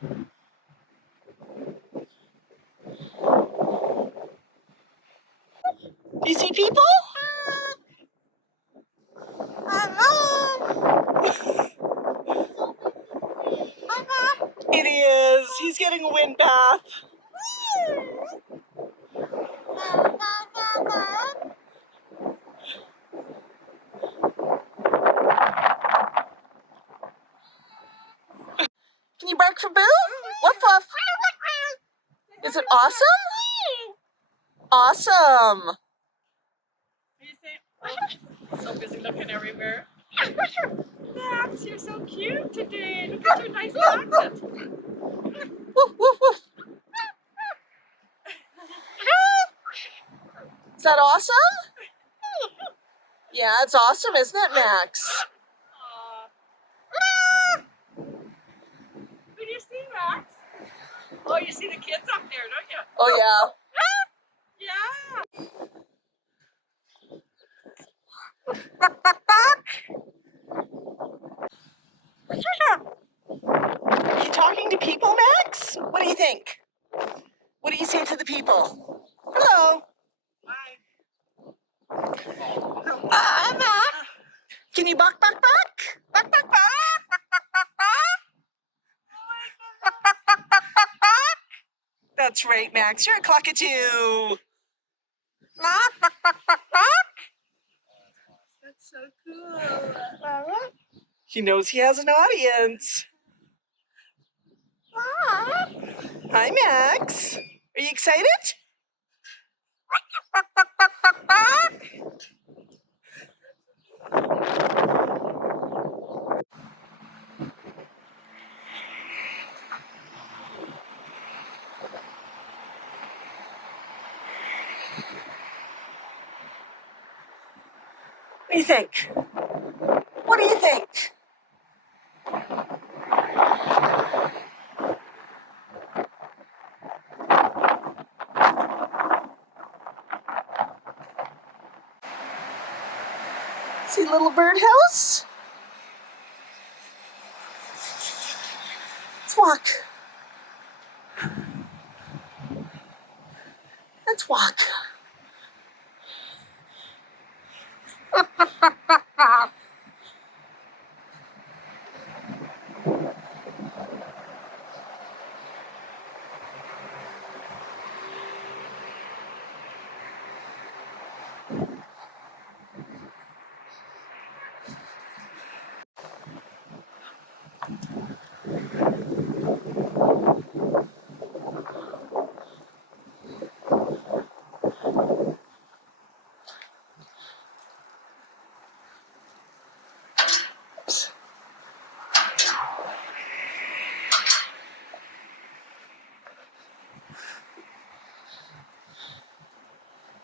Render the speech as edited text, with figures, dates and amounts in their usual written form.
Do you see people? It is. He's getting a wind bath. Can you bark for Boo? Woof woof. Is it awesome? Awesome. What do you say? Oh, so busy looking everywhere. Max, you're so cute today. Look at your nice jacket. Woof woof woof. Is that awesome? Yeah, it's awesome, isn't it, Max? Who do you see, Max? Oh, you see the kids up there, don't you? Oh, yeah. Yeah. Are you talking to people, Max? What do you think? What do you say to the people? Hello. Hi. Can you buck, buck, buck? Buck, buck, buck. That's right, Max. You're a cockatoo. That's so cool. He knows he has an audience. Hi, Max. Are you excited? What do you think? What do you think? See little birdhouse? Let's walk. Let's walk.